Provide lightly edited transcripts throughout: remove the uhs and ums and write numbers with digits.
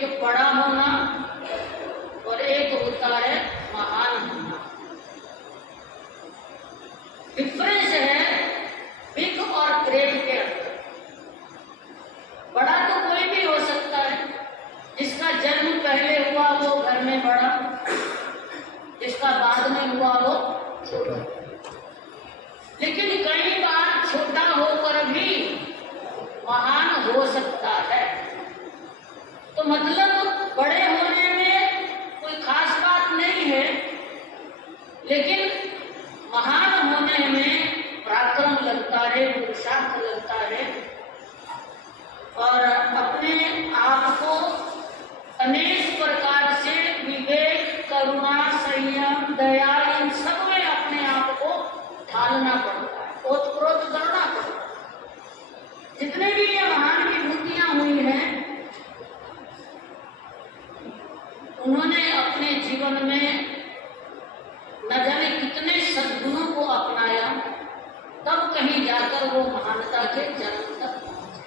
एक बड़ा होना और एक होता है महान होना। डिफरेंस है बिग और ग्रेट के अंदर। बड़ा तो कोई भी हो सकता है, जिसका जन्म पहले हुआ वो घर में बड़ा, जिसका बाद में हुआ वो छोटा। लेकिन कई बार छोटा होकर भी महान हो सकता है। तो मतलब बड़े होने में कोई खास बात नहीं है, लेकिन महान होने में पराक्रम लगता है, पुरुषार्थ लगता है और अपने आप को अनेक प्रकार से विवेक, करुणा, संयम, दया इन सब में अपने आप को ढालना पड़ता है, ओतप्रोत करना पड़ता है। जितने भी ये महान विभूतियां हुई हैं, उन्होंने अपने जीवन में न जाने कितने सद्गुणों को अपनाया, तब कहीं जाकर वो महानता के जन्म तक पहुंचे।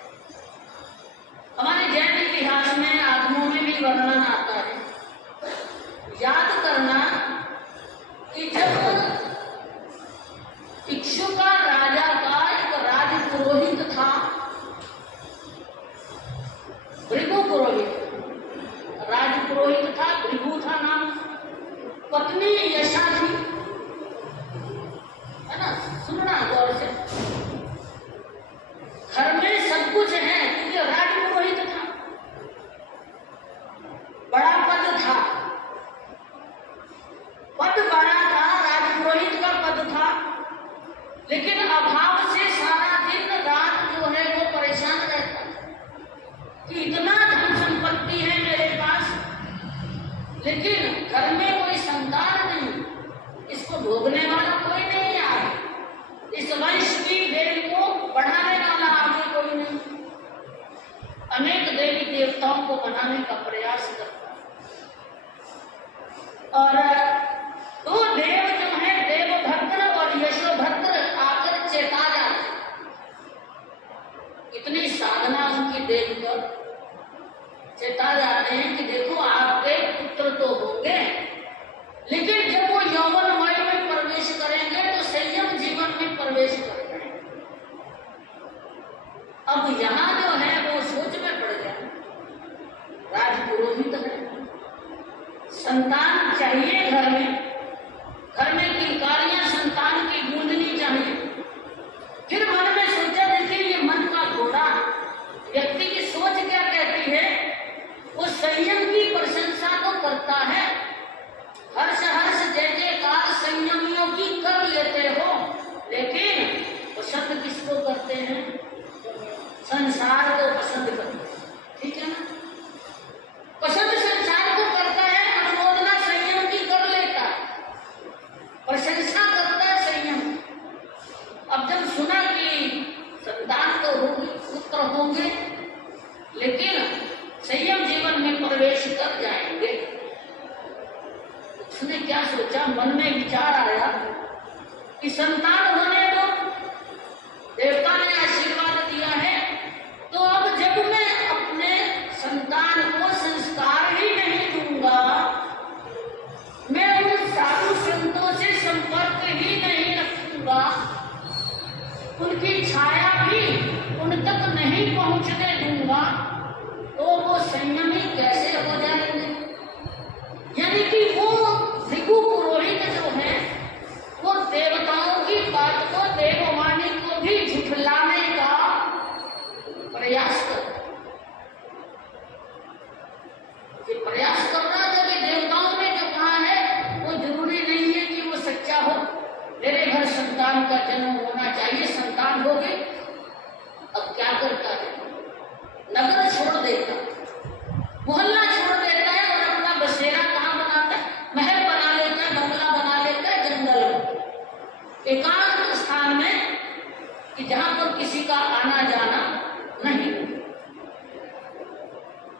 हमारे जैन इतिहास में आगमों में भी वर्णन आता है। याद करना कि जब इक्ष्वाकु राजा का एक राजपुरोहित था, भृगु पुरोहित, राजपुरोहित था, भृगु था नाम, पत्नी यशा थी, है ना, सुनना गौर से। घर में सब कुछ है क्योंकि राजपुरोहित था, बड़ा पद था, पद बड़ा था, राजपुरोहित का पद था, लेकिन अभाव से सारा दिन रात जो है वो परेशान रहता कि इतना धन संपत्ति है मेरे पास, लेकिन घर में कोई संतान नहीं, इसको भोगने वाला कोई नहीं आया, इस वंश की देवी को बढ़ाने वाला आगे कोई नहीं। अनेक देवी देवताओं को बनाने का प्रयास करता और दो देव जो है, देवभद्र और यशोभद्र, आकर चेता जाते। इतनी साधना उनकी देखकर चेता जाते हैं कि देखो आपके पुत्र तो होंगे, लेकिन जब वो यौवनमय में प्रवेश करेंगे तो संयम जीवन में प्रवेश करेंगे। अब यहाँ जो है वो सोच में पड़ गया, राजपुरोहित है, संतान चाहिए घर में किलकारियां संतान की गूंजनी चाहिए। फिर मन में सोचा, देखिए ये मन का घोड़ा, व्यक्ति की सोच क्या कहती है, वो संयम की प्रशंसा तो करता है, हर्ष हर्ष जय जयकार संयमियों की कर लेते हो, लेकिन पसंद किसको करते हैं, संसार को पसंद करते हैं, ठीक है ना। पसंद संसार को करता है, अनुमोदना संयम की कर लेता है, प्रशंसा करता है संयम। अब जब सुना कि संतान तो होगी, पुत्र होंगे, लेकिन संयम जीवन में प्रवेश कर जाएंगे, उसने क्या सोचा, मन में विचार आया कि संतान होने दो, देवता ने आशीर्वाद दिया है, तो अब जब मैं अपने संतान को संस्कार ही नहीं दूंगा, मैं उन साधु संतों से संपर्क ही नहीं रखूंगा, उनकी छाया भी उन तक नहीं पहुंचने दूंगा, तो वो संयमी कैसे हो जाएंगे। यानी कि वो भृगु पुरोहित जो है, वो देवताओं की बात को, देववाणी को भी झुठलाने का प्रयास कर रहा है कि देवताओं ने जो कहा है वो जरूरी नहीं है कि वो सच्चा हो, मेरे घर संतान का जन्म होना चाहिए, संतान हो गई। अब क्या करता है, नगर छोड़ देता, मोहल्ला छोड़ देता है और अपना बसेरा कहाँ बनाता है, महल बना लेता है, बंगला बना लेता है जंगल में, एकांत स्थान में, कि जहां पर किसी का आना जाना नहीं।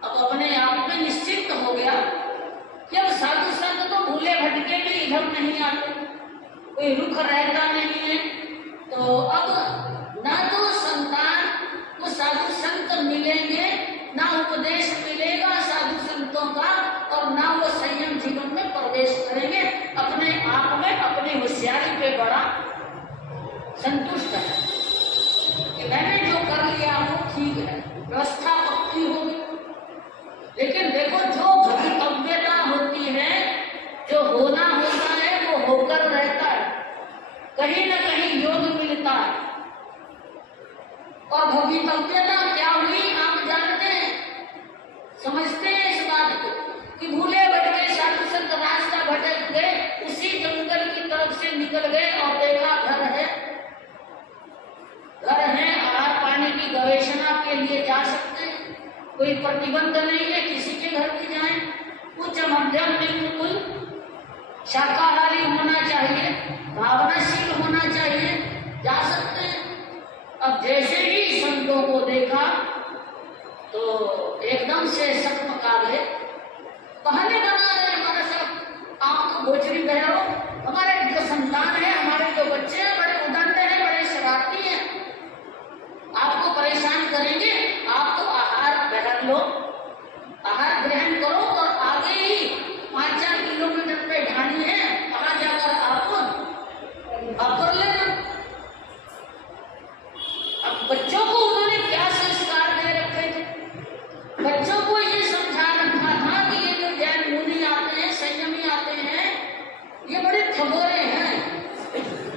अब अपने आप में निश्चित हो गया कि अब साधु संत तो भूले भटके भी इधर नहीं आते, कोई रुख रहता नहीं है, तो अब ना तो संतान को साधु संत मिलेंगे, ना उपदेश मिलेगा, साधु लेकिन देखो जो भवितव्यता होती है, जो होना होता है वो होकर रहता है, कहीं ना कहीं योग मिलता है। और भवितव्यता क्या हुई आप जानते हैं, समझते हैं इस बात को कि भूले भटके साधु संत रास्ता भटक गए, उसी जंगल की तरफ से निकल गए और देखा घर है, आहार पानी की गवेषणा के लिए जा सकते हैं, कोई प्रतिबंध नहीं है किसी के घर भी जाएं, उच्च मध्यम निम्न कुल, शाकाहारी होना चाहिए, भावनाशील होना चाहिए, जा सकते हैं। अब जैसे ही संतों को देखा तो एकदम से सक पका गए, बहाने बना रहे हमारे साथ, आप तो गोचरी कह रहे हो, हमारे जो संतान है, हमारे जो बच्चे हैं बड़े उदंड हैं, बड़े शरारती हैं, आपको परेशान करेंगे, आप तो आहार ग्रहण लो, आहार ग्रहण करो और आगे ही 5-4 किलोमीटर पे ढाणी है, वहां जाकर आप कर लेना। अब बच्चों को उन्होंने क्या संस्कार दे रखे थे, बच्चों को ये समझा रखा था कि ये जो जैन मुनि आते हैं, संयमी आते हैं, ये बड़े ठगोरे हैं,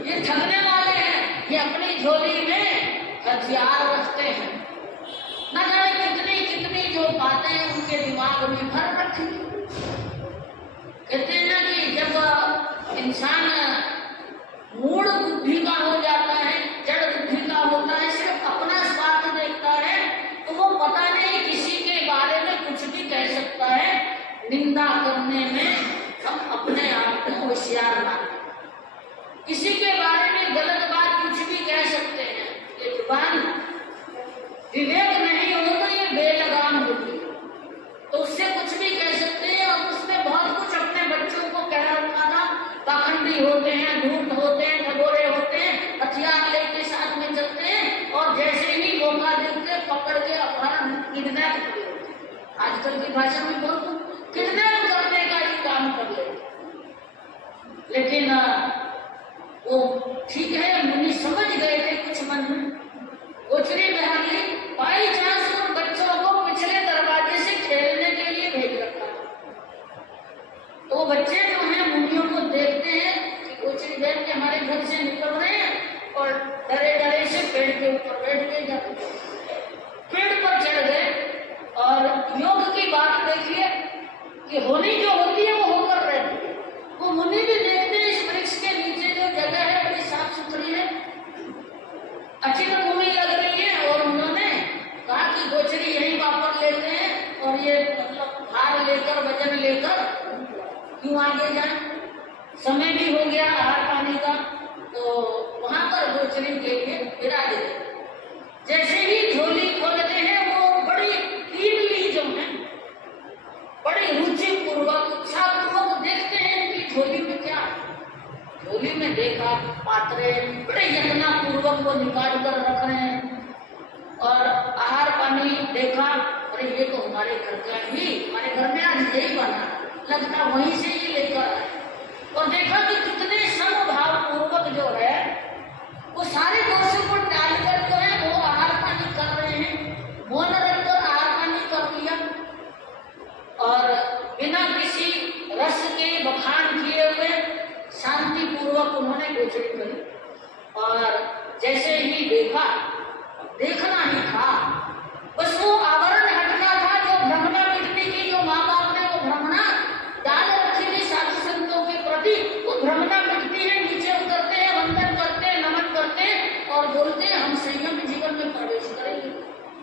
ये ठगने वाले हैं, ये अपनी झोली में हथियार रखते हैं, न जाने कितनी कितनी जो बातें उनके दिमाग में भर रखी। कहते हैं ना कि जब इंसान मूढ़ बुद्धि का हो जाता है, जड़ बुद्धि का होता है, सिर्फ अपना स्वार्थ देखता है, तो वो पता नहीं किसी के बारे में कुछ भी कह सकता है। निंदा करने में हम अपने आप को होशियार मानते हैं, किसी के बारे में गलत बात कुछ भी कह सकते हैं। ये जुबान विवेक नहीं हो तो ये बेलगाम होती, तो उससे कुछ भी कह सकते हैं। और उसने बहुत कुछ अपने बच्चों को कह रखा था, पाखंडी होते हैं, धूर्त होते हैं, ठगोरे होते हैं, हथियार लेके साथ में चलते हैं, और जैसे ही मौका देते पकड़ के अपहरण किडनैप कर लेते, आजकल की भाषा में बोल दो किडनैप करने का ही काम कर लेते। लेकिन वो ठीक है, मुनि समझ गए थे कुछ मन में, गोचरी बहाली बाई चांस उन बच्चों को पिछले दरवाजे से खेलने के लिए भेज रखा। तो बच्चे जो हैं मुनियों को देखते हैं कि गोचरी बहन के हमारे घर से निकल रहे हैं, और डरे डरे से पेड़ के ऊपर बैठ गए, जाते पेड़ पर चढ़ गए। और योग की बात देखिए कि होनी जो होती है वो होकर रहती है। वो मुनि भी देखते हैं इस वृक्ष के नीचे जो जगह है बड़ी साफ सुथरी है, अच्छी तो भूमि लग रही है, और उन्होंने कहा कि गोचरी यही वापस लेते हैं, और ये मतलब भार लेकर वजन लेकर क्यों आगे जाए, समय भी हो गया आहार पानी का, तो वहां पर गोचरी के लिए गिरा देते। जैसे ही झोली खोलते हैं वो बड़ी ईडली जो है, बड़ी रुचि पूर्वक उत्साह पूर्वक देखते हैं कि झोली में क्या। झोली में देखा पात्रे बड़े यत्ना पूर्वक वो निकाल कर रख रहे हैं, और आहार पानी देखा, अरे ये तो हमारे घर का ही, हमारे घर में आज यही बना, लगता वहीं से ये लेकर आए। और देखा कि कितने समभाव पूर्वक जो है वो सारे दोषों को टालकर जो है वो आहार पानी कर रहे हैं, मौन रखकर आहार पानी कर लिया, और बिना किसी रस के बखान किए हुए शांति पूर्वक उन्होंने गोचरी करी। और जैसे ही देखा, देखना ही था, बस वो आवरण हटना था, जो भ्रमणा मिटने की जो माँ बाप ने वो भ्रमणा डाल रखी थी साधु संतों के प्रति, वो भ्रमणा मिटती है, नीचे उतरते हैं, वंदन करते हैं, नमन करते हैं, और बोलते हैं हम संयम जीवन में प्रवेश करेंगे।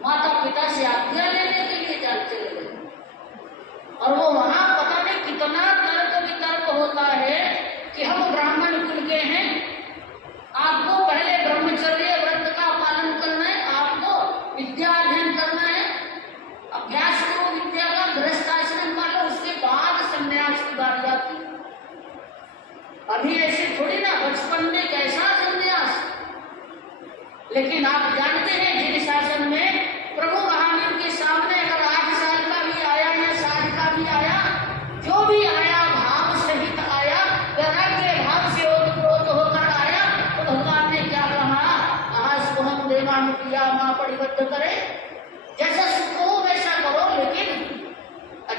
माता पिता से आज्ञा लेने के लिए चले गए, और वो वहां पता नहीं कितना तर्क वितर्क होता है कि हम ब्राह्मण कुल के हैं, आपको पहले ब्रह्मचर्य व्रत का पालन करना है, आपको विद्या अध्ययन करना है,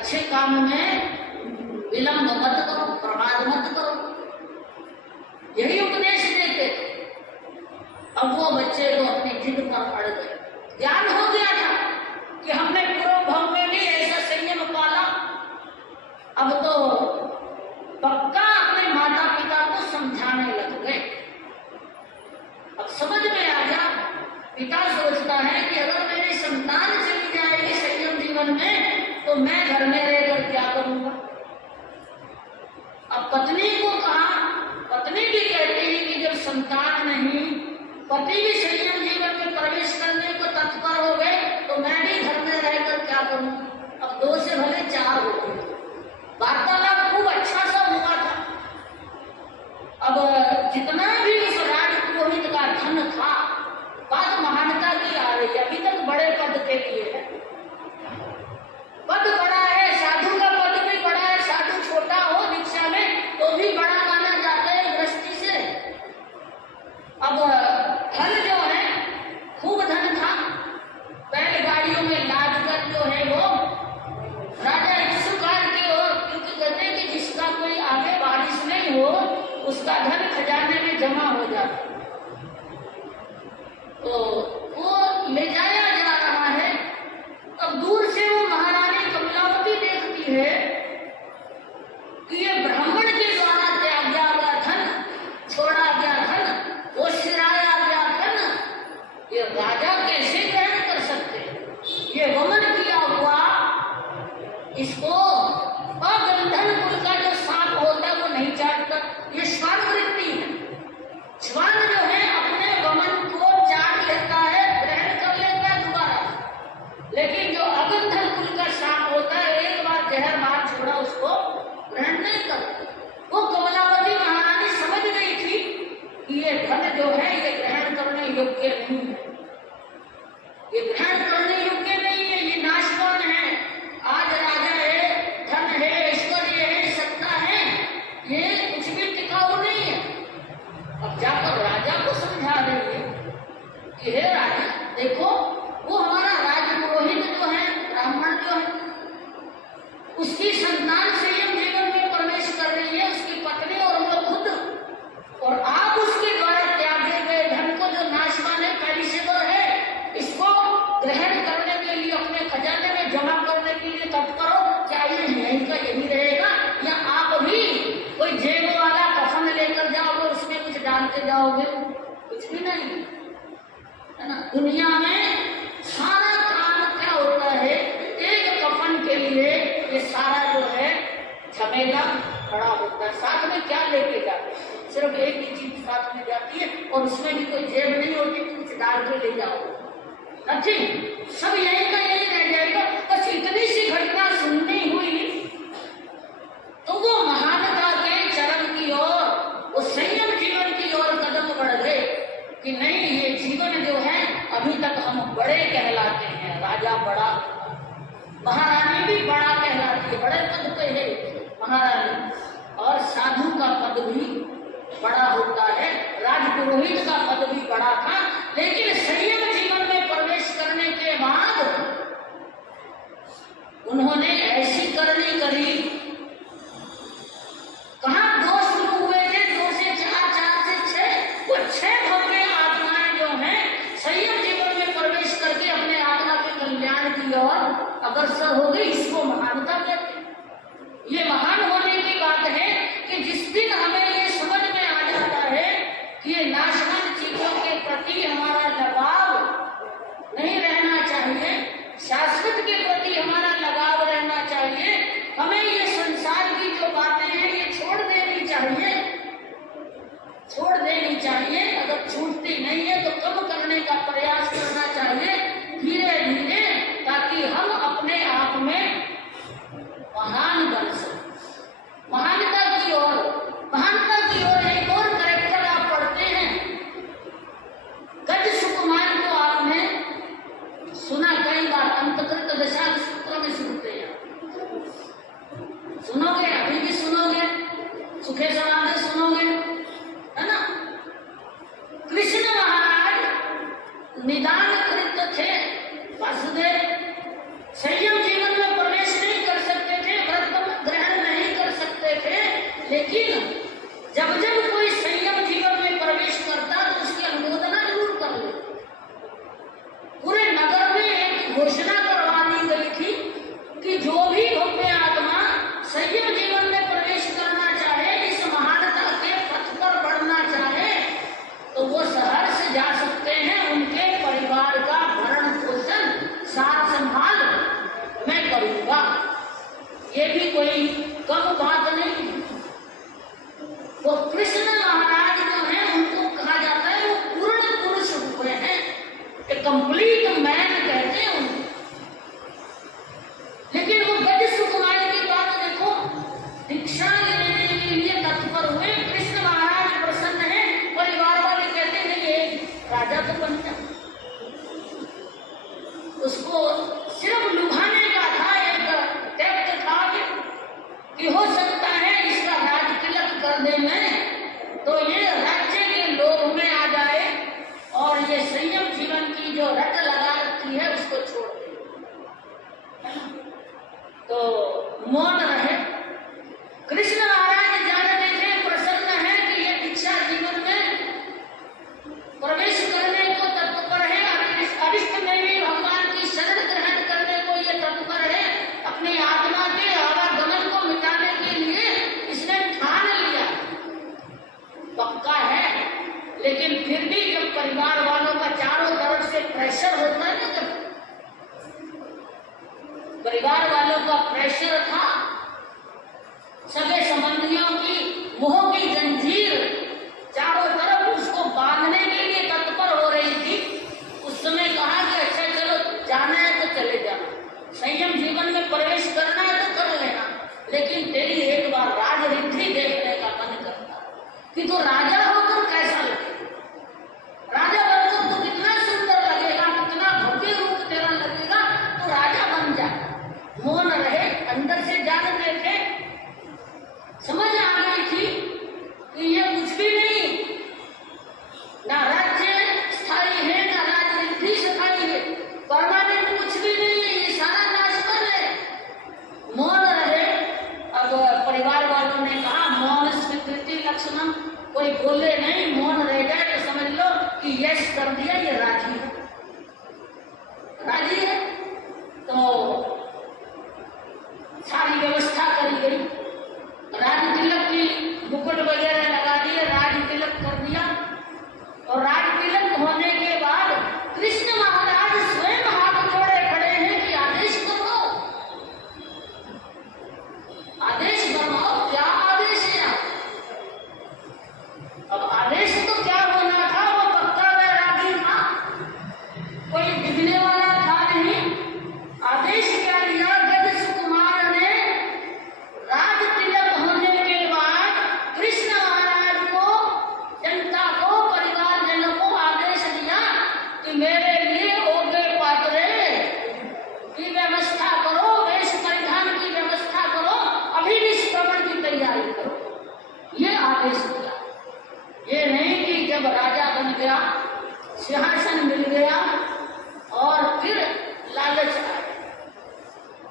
अच्छे काम में विलंब मत करो, प्रमाद मत करो, यही उपदेश देते थे। अब वो बच्चे तो अपनी जिद पर अड़ गए। ज्ञान हो गया था कि हमने पूर्व भाव में भी ऐसा संयम पाला, अब तो पक्का अपने माता पिता को समझाने लग गए। अब समझ में आ जा, पिता सोचता है कि अगर मेरी संतान चली जाएगी संयम जीवन में तो मैं घर में रहकर क्या करूंगा। अब पत्नी को कहा, पत्नी भी कहती है कि जब संतान नहीं, पति भी संयम जीवन में प्रवेश करने को तत्पर हो गए तो मैं भी घर में रहकर क्या करूं। अब 2 से भले 4 हो गए। वार्तालाप खूब अच्छा सा हुआ था। अब जितना भी उस राजपुरोहित का धन था, बात महानता की आ रही है, अभी तक बड़े पद के लिए है। पद बड़ा है, साधु का पद भी बड़ा है, साधु छोटा हो दीक्षा में तो भी बड़ा माना जाता है दृष्टि से। अब धन जो है खूब धन था, बैलगाड़ियों में लाद कर जो है वो राजा इच्छुकार की ओर, क्योंकि कहते हैं कि जिसका कोई आगे बारिश नहीं हो उसका धन खजाने में जमा हो जाता, तो वो ले जाया जा रहा है। अब दूर से वो महारानी कमलावती देखती है कि ये ब्राह्मण के द्वारा त्याग गया धन, छोड़ा गया धन, वो सिराया गया धन, ये राजा कैसे ग्रहण कर सकते। ये वमन किया हुआ, इसको अगंधन कुल का जो सांप होता है वो नहीं चाटता, ये श्वान वृत्ति है। श्वान जो है अपने वमन को चाट लेता है, ग्रहण कर लेता है दोबारा, लेकिन जो अगंधन कुल का सांप होता है एक बार जहर मार छोड़ा उसको ग्रहण नहीं करता। वो कमलावती महारानी समझ गई थी कि ये धन जो है ये ग्रहण करने योग्य नहीं है, ये ग्रहण करने योग्य नहीं है, ये नाशवान है। आज राजा है, धन है, ऐश्वर्य है, सत्ता है, ये कुछ भी टिकाऊ नहीं है। अब जाकर राजा को समझा रही है कि हे राजा देखो, वो हमारा राजपुरोहित जो है, ब्राह्मण जो है, उसकी संतान संयम जीवन में प्रवेश कर रही है, उसकी पत्नी और वो खुद, और आप उसके द्वारा त्यागे गए धन को जो नाशवान है, पेरिशेबल है, इसको ग्रहण करने के लिए अपने खजाने में जमा करने के लिए तत्पर हो। क्या ये यहीं का यही रहेगा या आप भी कोई जेब वाला कफन लेकर जाओगे, उसमें कुछ डाल के जाओगे? कुछ भी नहीं है ना। दुनिया में सारा काम क्या होता है, एक कफन के लिए ये सारा जो है झमेला खड़ा होता है। साथ में क्या लेके जाते, सिर्फ एक ही चीज साथ में जाती है और उसमें भी कोई जेब नहीं होती, कुछ डाल के ले जाओ। अच्छी सब यही का यही रह जाएगा। बस इतनी सी घटना सुननी हुई तो वो महानता के चरण की ओर, वो संयम जीवन की ओर कदम बढ़ गए कि नहीं, ये जीवन जो है अभी तक हम बड़े कहलाते हैं। राजा बड़ा, महारानी भी बड़ा कहलाती है, बड़े पद पे है महारानी, और साधु का पद भी बड़ा होता है, राजपुरोहित का पद भी बड़ा था। लेकिन संयम जीवन में प्रवेश करने के बाद उन्होंने ऐसी करनी करी, कहां 2 शुरू हुए थे, 2 से 4, 4 से 6, वो 6 भव्य आत्माएं जो हैं संयम जीवन में प्रवेश करके अपने आत्मा के कल्याण की ओर अग्रसर हो गई। इसको महानता कहते हैं। ये महान होने की बात है कि जिस दिन हमें ये समझ में आ जाता है कि ये नाशवान चीजों के प्रति हमारा लगाव नहीं रहना चाहिए, शाश्वत के प्रति हमारा लगाव रहना चाहिए, हमें ये संसार की जो बातें हैं ये छोड़ देनी चाहिए, छोड़ देनी चाहिए। अगर छूटती नहीं है तो कम करने का प्रयास करना चाहिए धीरे धीरे, ताकि हम अपने आप में महान बन सके। महानता की ओर, महानता की ओर एक और कैरेक्टर आप पढ़ते हैं, गज सुकुमार को आपने सुना कई बार, अंतकृत दशा सूत्र में सुनते हैं, सुनोगे, अभी भी सुनोगे, सुखे समाधि सुनोगे, है ना। कृष्ण महाराज निदान कृत थे, वासुदेव संयम जीवन में प्रवेश नहीं कर सकते ये भी कोई कम बात नहीं। वो कृष्ण महाराज जो है उनको कहा जाता है वो पूर्ण पुरुष हुए हैं, कंप्लीट मैन कहते हैं उनको। लेकिन वो गज सुकुमार की बात देखो, दीक्षा लेने के लिए तत्पर हुए, कृष्ण महाराज प्रसन्न है, परिवार वाले कहते नहीं एक राजा तो बन जा। उसको सिर्फ लुभाने का था, एक टैक्ट था कि हो सकता है इसका राज तिलक कर दे मैं तो ये राज्य के लोभ में आ जाए और ये संयम जीवन की जो रट लगा रखी है उसको छोड़ दे। तो मौन रहे। कृष्ण महाराज जानते थे, प्रसन्न है कि ये दीक्षा जीवन में प्रवेश करने को तत्पर है, अरिष्ट में भी भगवान की शरण ग्रहण करने को ये तत्पर है, अपनी आत्मा के आवागमन को मिटाने के लिए इसने ठान लिया, पक्का है। लेकिन फिर भी जब परिवार वालों का चारों तरफ से प्रेशर होता है ना, जब परिवार वालों का प्रेशर था, सगे संबंधियों की मोह की जंजीर चारों तरफ उसको बांधने के लिए तत्पर हो रही थी, उस समय कहा कि अच्छा चलो जाना है तो चले जाना, संयम जीवन में प्रवेश करना है तो कर लेना, लेकिन तेरी एक बार राज रिद्धि देखने का मन करता कि तो राजा होकर कैसा लगेगा, राजा बनकर तो कितना सुंदर लगेगा, कितना भव्य रूप तेरा लगेगा, तो राजा बन जा। मौन रहे, अंदर से जानते थे, समझ आ गई थी कि ये कुछ भी नहीं, ना राज्य स्थायी है ना राजनीति स्थायी है, परमानेंट कुछ भी नहीं है, ये सारा नाशवर है। मौन रहे। अब परिवार वालों ने कहा मौन स्वीकृति लक्षणम, कोई बोले नहीं, मौन रह जाए तो समझ लो कि यश कर दिया, ये राजी है, राजी है। तो सारी व्यवस्था करी गई, राज तिलक की मुकुट वगैरह लगा दिए, राज तिलक कर दिया। और राज तिलक होने के बाद कृष्ण महाराज स्वयं हाथ जोड़े खड़े हैं कि आदेश करवाओ, आदेश करवाओ, क्या आदेश है। अब आदेश तो क्या होना था, वो पक्का वैरागी था, कोई बिगड़ने वाला था नहीं। आदेश क्या दिया, गज सुकुमार ने राज तिलक होने के बाद कृष्ण महाराज को, जनता को, परिवार जनों को आदेश दिया कि मेरे लिए ओगे पात्रे की व्यवस्था करो, वेश परिधान की व्यवस्था करो, अभी निष्क्रमण की तैयारी करो, ये आदेश दिया। ये नहीं कि जब राजा बन गया, सिंहासन मिल गया और फिर लालच आया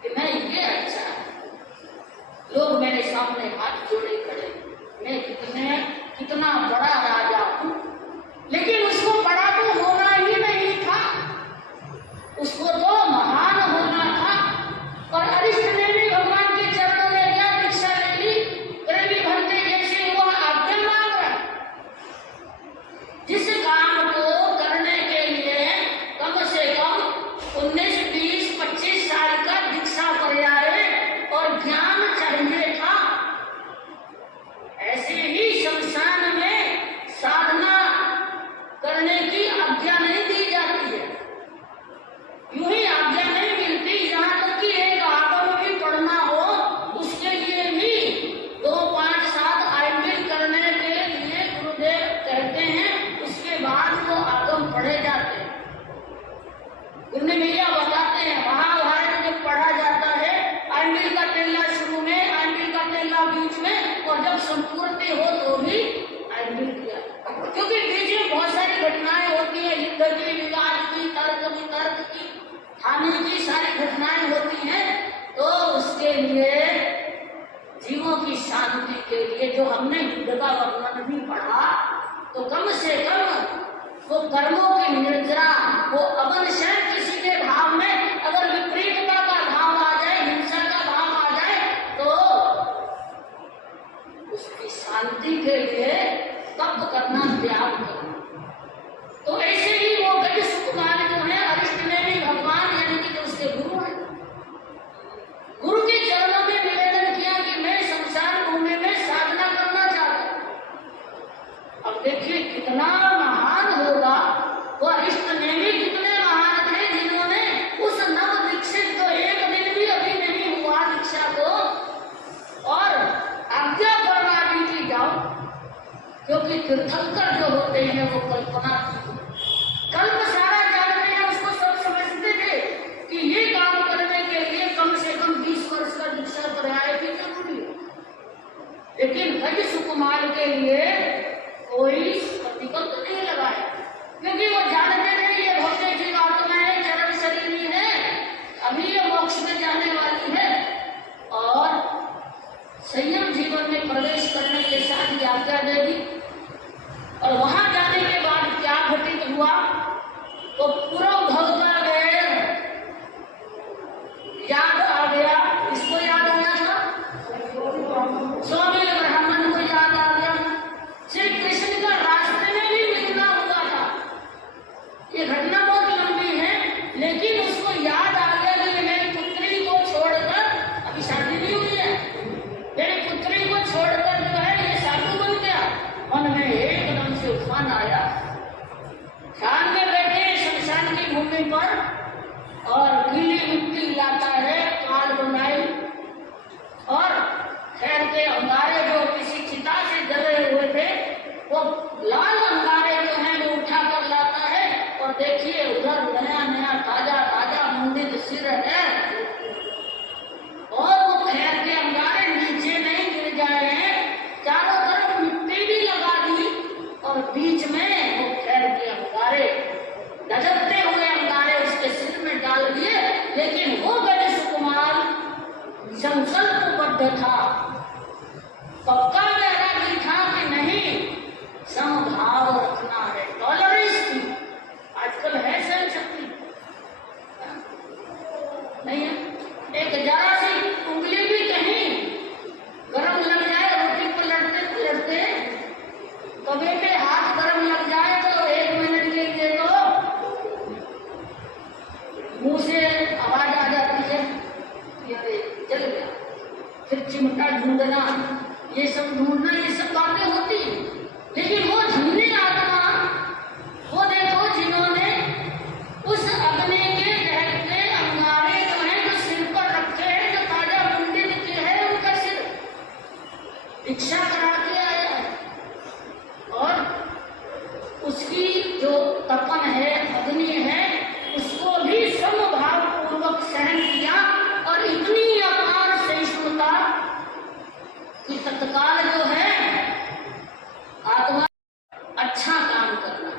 कि नहीं ये अच्छा है, लोग मेरे सामने हाथ जोड़े खड़े, मैं कितना बड़ा राजा हूं। लेकिन उसको बड़ा तो होना ही नहीं था, उसको तो महान होना था। और अरिष्ट ने भी भगवान के चरणों में क्या दीक्षा ले ली, गरीबी भरते जैसे हुआ आज्ञा मांग रहा। जिस काम को करने के लिए कम से कम 19, 20, 25 साल का दीक्षा पर्याय और ज्ञान चाहिए था, ऐसे ही शमशान में साधना करने की आज्ञा नहीं दी जाती है, यूं ही आज्ञा नहीं मिलती। यहाँ तक कि एक आगम भी पढ़ना हो उसके लिए भी 2, 5, 7 आयम्बिल करने के लिए गुरुदेव कहते हैं, उसके बाद वो आगम पढ़े जाते हैं। गुरु भैया बताते हैं महाभारत जब पढ़ा जाता है, आयम्बिल का तेला शुरू में, आयम्बिल का तेला बीच में, और जब संपूर्ति हो तो भी आयम्बिल किया, क्योंकि बीच में बहुत सारी घटनाएं होती है, युद्ध की, विवाद की, तर्क वितर्क की, हानि की, सारी घटनाएं होती हैं। तो उसके लिए जीवों की शांति के लिए जो हमने युद्ध का वर्णन भी पढ़ा, तो कम से कम वो कर्मों की निर्जरा, वो अवनशय किसी के भाव में अगर विपरीतता का भाव आ जाए, हिंसा का भाव आ जाए, तो उसकी शांति के लिए तप करना, त्याग करना। तो ऐसे ही वो गज सुकुमार जो है, अरिष्ट में भी भगवान यानी कि जो उसके गुरु है, गुरु के चरणों में क्योंकि तीर्थंकर जो होते हैं वो कल्पना कल्प सारा जानते हैं, उसको सब समझते थे कि ये काम करने के लिए कम से कम 20 वर्ष का दीक्षा पर्याय भी जरूरी है। लेकिन गज सुकुमार के लिए कोई प्रतिबंध नहीं लगाया, क्योंकि वो जानते थे ये भौतिक जीव आत्मा है, जन्म शरीर है, अभी ये मोक्ष में जाने वाली है। और संयम जीवन में प्रवेश करने के साथ ही आज्ञा दे दी। और वहां जाने के बाद क्या घटित हुआ, तो पूर्व भगता गए, याद आ गया, इसको याद आ गया था, स्वामी ब्राह्मण को याद आ गया, श्री कृष्ण का रास्ते में भी मिलना हुआ था। ये घटना बहुत लंबी है, लेकिन उसको याद आ गया कि मेरी पुत्री को छोड़कर, अभी शादी नहीं हुई है, मेरी पुत्री को छोड़कर जो है ये साधु बन गया। मन में एकदम से उफान आया, ध्यान में बैठे शमशान की भूमि पर और गीली मिट्टी लाता है, काल बनाई और खैर के अंगारे जो किसी चिता से जले हुए थे वो लाल अंगारे जो है वो उठा कर लाता है। और देखिए उधर नया नया ताजा ताजा मंदिर सिर है और वो खैर के अंगारे नीचे नहीं गिर जाए हैं, चारों तरफ मिट्टी भी लगा दी और बीच में वो खैर के अंगारे, गजबते हुए अंगारे उसके सिर में डाल दिए। लेकिन वो गणेश कुमार संकल्पबद्ध था, पक्का वैरागी था कि नहीं, समभाव रखना है, टॉलरेंस थी। आजकल है सहन शक्ति नहीं है, एक जरा सी उंगली भी कहीं गरम लग जाए, रोटी पलटते पलटते कभी के हाथ गरम लग जाए तो 1 मिनट के लिए तो मुंह से आवाज आ जाती है कि अरे जल गया, फिर चिमटा ढूंढना, ये सब ढूंढना, ये सब बातें होती है। लेकिन वो झुंझुनी आत्मा, वो देखो जिन्होंने उस अग्नि के दहकते अंगारे जो है जो सिर पर रखे हैं, जो ताजा पंडित के है उनका सिर दीक्षा करा के आया है और उसकी जो तपन है, अग्नि है, उसको भी समभाव पूर्वक सहन किया। और इतनी अपार सहिष्णुता कि तत्काल जो है आत्मा अच्छा काम करना,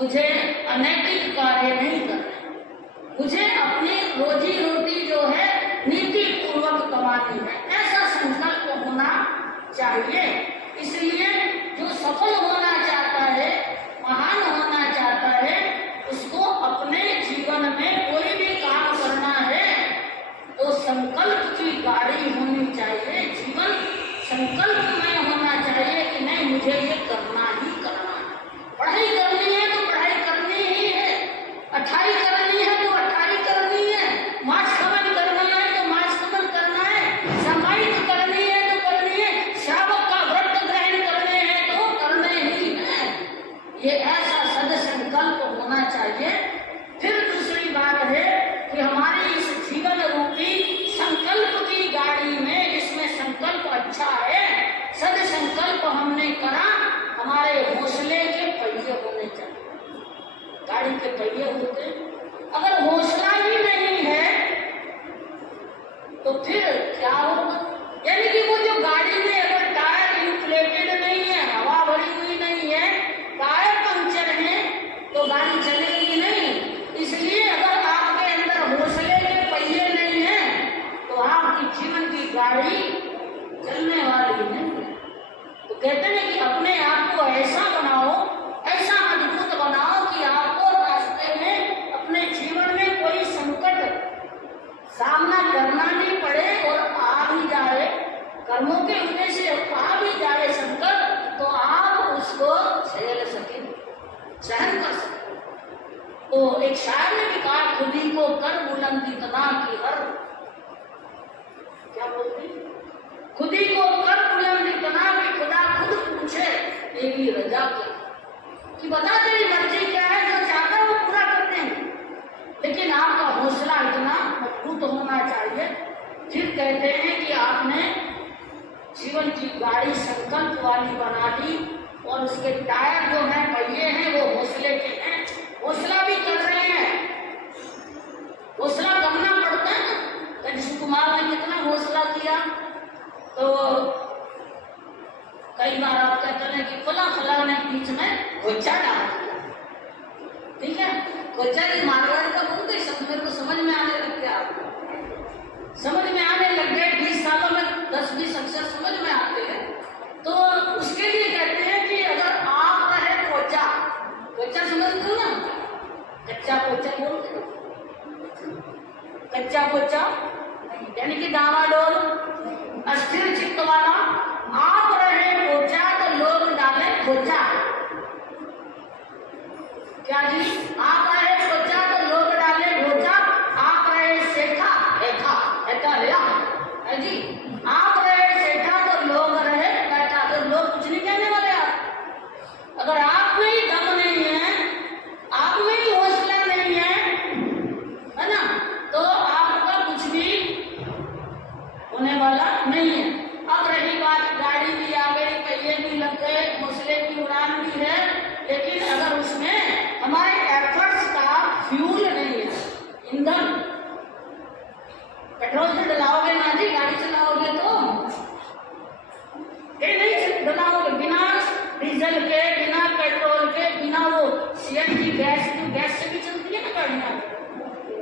मुझे अनैतिक कार्य नहीं करना, मुझे अपनी रोजी रोटी जो है नीति पूर्वक कमानी है, ऐसा संकल्प होना चाहिए। इसलिए जो सफल होना चाहता है, महान होना चाहता है, उसको अपने जीवन में कोई भी काम करना है तो संकल्प की गाड़ी होनी चाहिए, जीवन संकल्प में होना चाहिए कि नहीं मुझे ये करना ही करना है। पढ़ाई करनी है तो पढ़ाई करनी ही है, अठाई करनी है तो अठाई करनी है, मास्कमन करना है तो मास्कमन करना है, समाहित करनी है तो करनी है, श्रावक का व्रत ग्रहण करने हैं तो करने ही है। ये ऐसा सद संकल्प होना चाहिए। फिर दूसरी बात है कि हमारी इस जीवन रूपी संकल्प की गाड़ी में, जिसमें संकल्प अच्छा है, सद संकल्प हमने करा, हमारे हौसले के पहिए होने चाहिए। गाड़ी के पहिए होते, अगर हौसला ही नहीं है तो फिर क्या होगा? यानी कि वो जो गाड़ी में अगर टायर इन्फ्लेटेड नहीं है, हवा भरी हुई नहीं है, टायर पंक्चर है तो गाड़ी चलेगी नहीं। इसलिए अगर आपके अंदर हौसले के पहिए नहीं है तो आपकी जीवन की गाड़ी चलने वाली नहीं है। तो कहते हैं कि अपने आप को ऐसा बनाओ, ऐसा मजबूत बनाओ कि आपको रास्ते में, अपने जीवन में कोई संकट सामना करना नहीं पड़े और आ भी जाए, कर्मों के उद्देश्य आ भी जाए संकट, तो आप उसको झेल सके, सहन कर सके। तो एक शायर ने भी कहा, खुदी को कर बुलंद इतना की हर, क्या बोलते, खुदी को कर बुलंद इतना कि खुदा खुद पूछे तेरी रजा क्या, कि बता तेरी मर्जी क्या है, जो चाहता है वो पूरा करते हैं। लेकिन आपका हौसला इतना मजबूत होना चाहिए। फिर कहते हैं कि आपने जीवन की गाड़ी संकल्प वाली बना दी, और उसके टायर जो हैं, पहिए हैं, वो हौसले के हैं। हौसला भी कर रहे हैं, हौसला करना पड़ता है ना। ऋषि कुमार ने कितना हौसला किया, तो कई बार आप कहते हैं कि फला ने बीच में घोचा डाल दिया, ठीक है। घोचा की मारवाड़ का बहुत ही सब मेरे को समझ में आने लग गया, समझ में आने लग गए। 20 सालों में 10-20 अक्षर समझ में आते हैं। तो उसके लिए कहते हैं कि अगर आप रहे पोचा, पोचा समझते हो ना, कच्चा पोचा बोलते हो, कच्चा पोचा यानी कि डावाडोल अस्थिर चित्त वाला। आप रहे पोचा तो लोग डाले पोचा, क्या जी? आप रहे पोचा तो लोग डाले पोचा, आप रहे सेठा ऐठा ऐठा लिया है जी। आप रहे सेठा तो लोग रहे बैठा, तो लोग कुछ नहीं कहने वाले आप। अगर आप में ही दम नहीं है, आप में ही हौसला नहीं है ना, तो आपका कुछ भी होने वाला नहीं है। अब रही बात, गाड़ी भी आ गई, पहिए भी लग गए, हौसले की उड़ान भी है, लेकिन अगर उसमें हमारे एफर्ट्स का फ्यूल नहीं है, ईंधन, पेट्रोल से डलाओगे ना जी, गाड़ी चलाओगे तो नहीं डलाओगे। बिना डीजल के, बिना पेट्रोल के, बिना वो सीएनजी गैस की, गैस से भी चलती है ना गाड़ियां।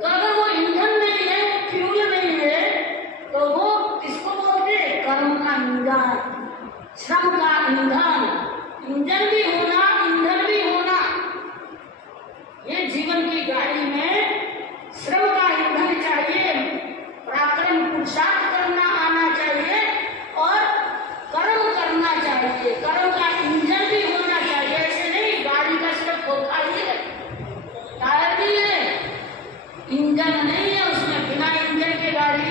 तो अगर वो ईंधन नहीं है, वो फ्यूल नहीं है, तो वो किसको बोलते? कर्म का ईंधन, श्रम का ईंधन। इंजन भी होना, ईंधन भी होना, ये जीवन की गाड़ी में श्रम का ईंधन चाहिए, पराक्रम पुरुषार्थ करना आना चाहिए और कर्म करना चाहिए। कर्म का इंजन भी होना चाहिए। ऐसे नहीं गाड़ी का सिर्फ खोखा ही है, टायर भी है, इंजन नहीं है उसमें। बिना इंजन के गाड़ी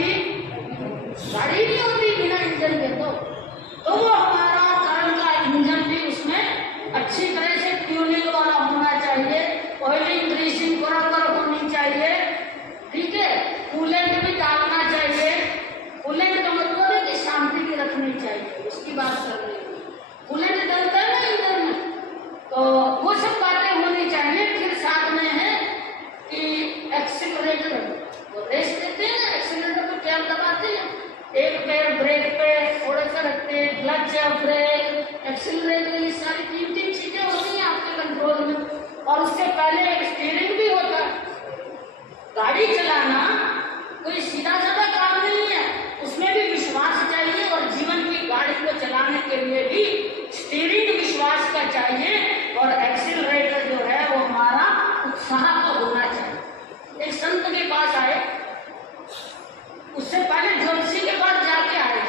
नहीं होती, बिना इंजन के। तो वो हमारा कर्म का इंजन भी उसमें अच्छी तरह से ट्यूनिंग वाला होना चाहिए, ऑयलिंग ग्रीसिंग बराबर होनी चाहिए, ठीक है। कूलेंट भी डालना चाहिए। कूलेंट का मतलब है कि शांति भी रखनी चाहिए, उसकी बात कर रही हूँ। कूलेंट डलता है ना इंजन में, तो वो सब बातें होनी चाहिए। फिर साथ में है कि एक्सीलरेटर, वो रेस देते हैं ना, एक्सीलरेटर पे पैर दबाते हैं, एक पैर ब्रेक पे थोड़ा सा रखते हैं, क्लच, ब्रेक, एक्सीलरेटर, ये सारी 3 चीजें होती हैं आपके कंट्रोल में। और उससे पहले एक स्टीयरिंग भी होता है। गाड़ी चलाना कोई सीधा साधा काम नहीं है, उसमें भी विश्वास चाहिए। और जीवन की गाड़ी को चलाने के लिए भी स्टीयरिंग विश्वास का चाहिए, और एक्सीलरेटर जो है वो हमारा उत्साह का होना चाहिए। एक संत के पास आए, उससे पहले ज्योतिषी के पास जाके आए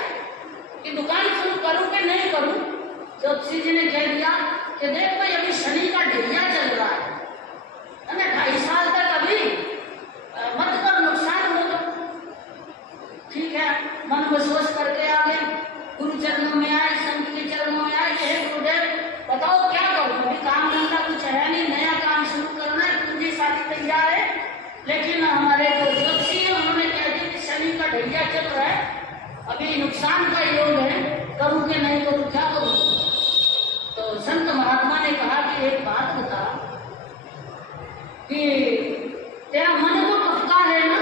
कि दुकान शुरू करूं कि नहीं करूं। ज्योतिषी जी ने कह दिया कि देख भाई, अभी शनि का ढैया चल रहा है ना, 2.5 साल तक अभी मत कर, नुकसान होगा। ठीक है, मन को सोच करके आ गए, गुरु चरणों में आए, संत के चरणों में आए, हे गुरुदेव बताओ क्या करूं, अभी काम धंधा कुछ है नहीं, नया काम शुरू करना है, पूंजी सारी तैयार है, लेकिन हमारे जो ज्योतिषी है उन्होंने कह दिया कि शनि का ढैया चल रहा है, अभी नुकसान का योग है, करूं कि नहीं करूं, क्या करूं। तो संत महात्मा ने कहा कि एक बात बता कि तेरा मन तो पक्का है ना,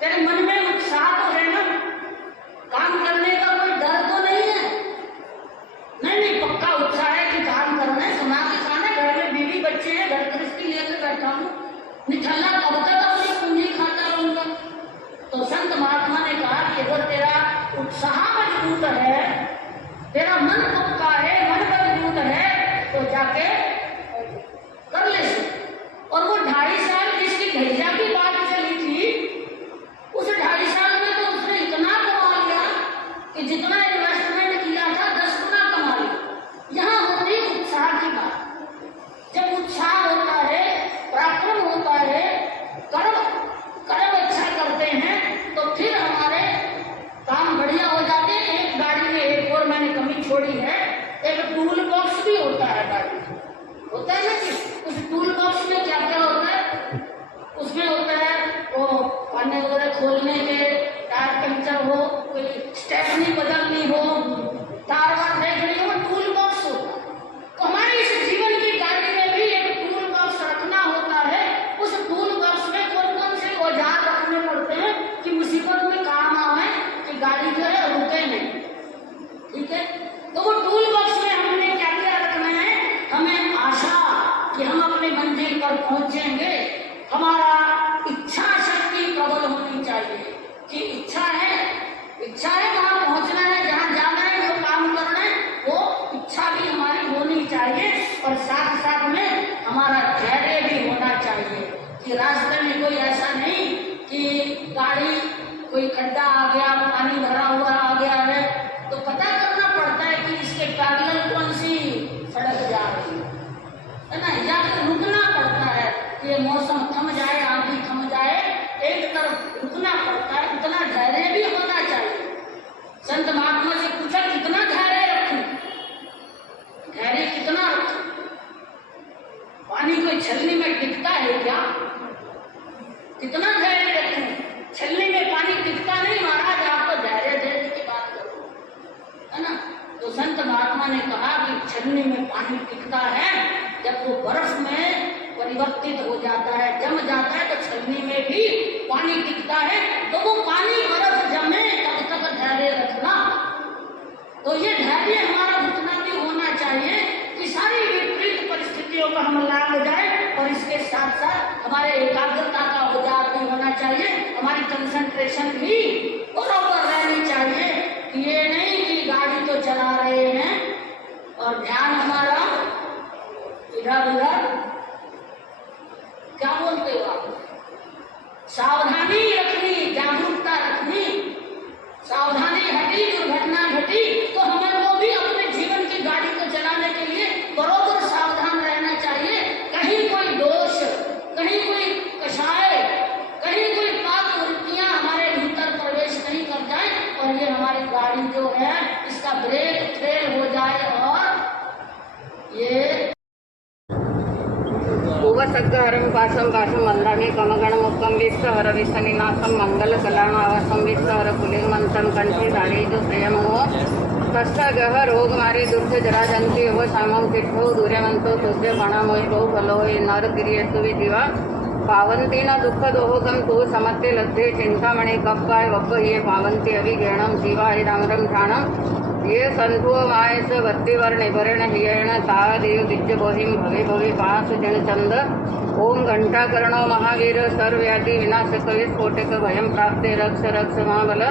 तेरे मन में उत्साह तो है ना, काम करने का कोई डर तो नहीं है? नहीं, पक्का उत्साह है कि काम करना है, कमा के खाना है, घर में बीवी बच्चे हैं, घर गृहस्थी लेकर बैठा हूँ, निठल्ला कब तक अपनी पूंजी खाता रहूंगा। तो संत महात्मा ने कहा कि अगर तेरा उत्साह मजबूत है, तेरा मन पक्का है, मन मजबूत है, तो जाके कर ले। और वो 2.5 साल जिसकी ढैया की बात चली थी, उस 2.5 साल में तो उसने इतना कमा लिया कि जितना इन्वेस्टमेंट किया था 10 गुना कमा लिया। यहाँ होती उत्साह की बात। जब उत्साह होता है, पराक्रम होता है, कर्म अच्छा करते हैं, तो फिर हमारे काम बढ़िया हो जाते हैं। एक गाड़ी में एक और मैंने कमी छोड़ी है, एक टूल बॉक्स भी होता है गाड़ी में, होता है ना कि उस टूल बॉक्स में क्या क्या होता है, उसमें होता है वो पाने वगैरह खोलने के, टायर पंचर हो, कोई स्टेपनी बदलनी हो, तार वार देखनी हो, टूल बॉक्स होता है। कि रास्ते में कोई ऐसा नहीं कि गाड़ी कोई खड्डा आ गया, पानी भरा हुआ आ गया है, तो पता करना पड़ता है कि इसके पैरेलल कौन सी सड़क जा रही है ना, या फिर रुकना पड़ता है कि ये मौसम थम जाए, आंधी थम जाए, एक तरफ रुकना पड़ता है। उतना धैर्य भी होना चाहिए। संत महात्मा से पूछा कितना धैर्य रखूं, धैर्य कितना रखूं? पानी कोई छलनी में टिकता है क्या? कितना धैर्य रखूं? छलनी में पानी टिकता नहीं महाराज, आप तो धैर्य धैर्य की बात करो, है ना। तो संत महात्मा ने कहा कि छलनी में पानी टिकता है जब वो बर्फ में परिवर्तित हो जाता है, जम जाता है, तो छलनी में भी पानी टिकता है। तो वो पानी बर्फ जमे तब तक धैर्य रखना। तो ये धैर्य हमारा उतना भी होना चाहिए कि सारी विपरीत परिस्थितियों का हम लाभ जाए, और इसके साथ साथ हमारे एकाग्रता का औजार भी होना चाहिए, हमारी कंसंट्रेशन भी बराबर रहनी चाहिए। ये नहीं कि गाड़ी तो चला रहे हैं और ध्यान हमारा इधर उधर, क्या बोलते हो आप? सावधानी रखनी, जागरूकता रखनी, सावधानी हटी, दुर्घटना घटी, तो हमें वो भी अपने जीवन की गाड़ी को चलाने के लिए बराबर सावधान रहना चाहिए। कहीं कोई दोष, कहीं कोई कषाय, कहीं कोई पाप वृत्तियां हमारे भीतर प्रवेश नहीं कर जाए, और ये हमारी गाड़ी जो है इसका ब्रेक फेल हो जाए और ये भुवसद्गहरं पाशं पाशं वन्दामि कमगणमुक्तं विश्वहरविश्वनिनाथं मङ्गलकलाणावसं विश्वहरकुलिमन्तं कण्ठे धारयितु प्रियमो कष्टगह रोगमारी दुर्ध जराजन्ति वो सामं किट्ठो दूर्यवन्तो तुभ्य गणामोहितो फलोहि नरगिरियसु विधिवा पावन्ति न दुःख दोहोगं तु समत्ते लब्धे चिन्तामणि कप्पाय वप्प ये पावन्ति अभिगेणं जीवाय रामरं ठाणं ये संधुव मायस वत्तिवर निभरण हियण तादेव दिज्य बोहिम भवे भवे पास जन चंद ओम घंटाकर्णो महावीर सर्वव्याधि विनाशक विस्फोटक भयं प्राप्ते रक्ष रक्ष महाबल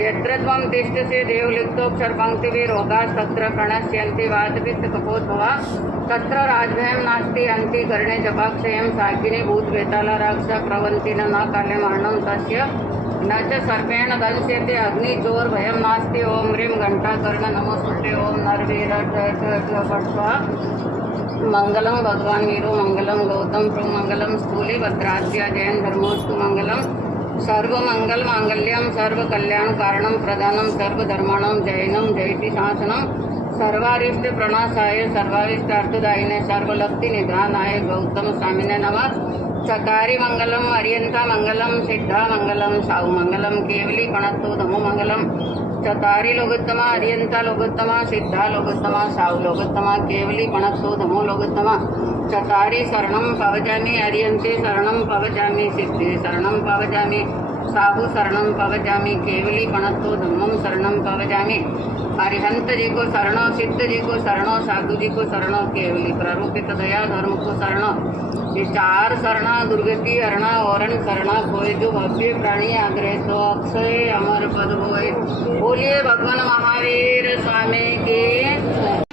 यत्र त्वं तिष्ठसे देवलिप्तोक्षर पंक्तिभिः रोगाः तत्र प्रणश्यन्ति वातपित्त कपोद्भवा तत्र राजभयं नास्ति अन्ति कर्णे जपाक्षयं साकिनी भूतवेताला राक्ष प्रवन्ति न काले मरणं तस्य न च सर्पेण दंश्यते अग्निचोर भयं नास्ति ओम ह्रीं घंटाकर्ण नमोस्तुते ओम नरवीर पट्वा मंगलम भगवान वीरो मंगलम गौतम प्रो मंगलम स्थूले भद्राद्या जैन धर्मोस्तु मंगलम सर्वमंगल मांगल्यम सर्व कल्याण कारणम प्रदानम सर्वधर्माणम जैनम जयति शासनम सर्वारिष्ट प्रणाशाय सर्वारिष्टार्थदायिने सर्वलक्ति निधानाय गौतम स्वामिने नमः चकारी मंगलम अर्यंता मंगलम सिद्धा मंगलम साहु मंगलम केवली कणत्तो धमो मंगलम चतारी लोकोत्तमा अर्यंता लोकोत्तमा सिद्धा लोकोत्तमा साहु लोकोत्तमा केवली कणत्तो धमो लोकोत्तमा चतारी शरणं पवजामि अर्यंते शरणं पवजामि सिद्धि शरणं पवजामि साहु शरणं पवजामि केवली कणत्तो धम्मं शरणं पवजामि अरिहंत जी को शरणो सिद्ध जी को शरणो साधु जी को शरणो केवली प्रारूपित दया धर्म को शरणो ये चार शरणा दुर्गति अरणा औरण शरणा कोई जो भव्य प्राणी आग्रह सो अक्षय अमर पद होए। बोलिए भगवान महावीर स्वामी के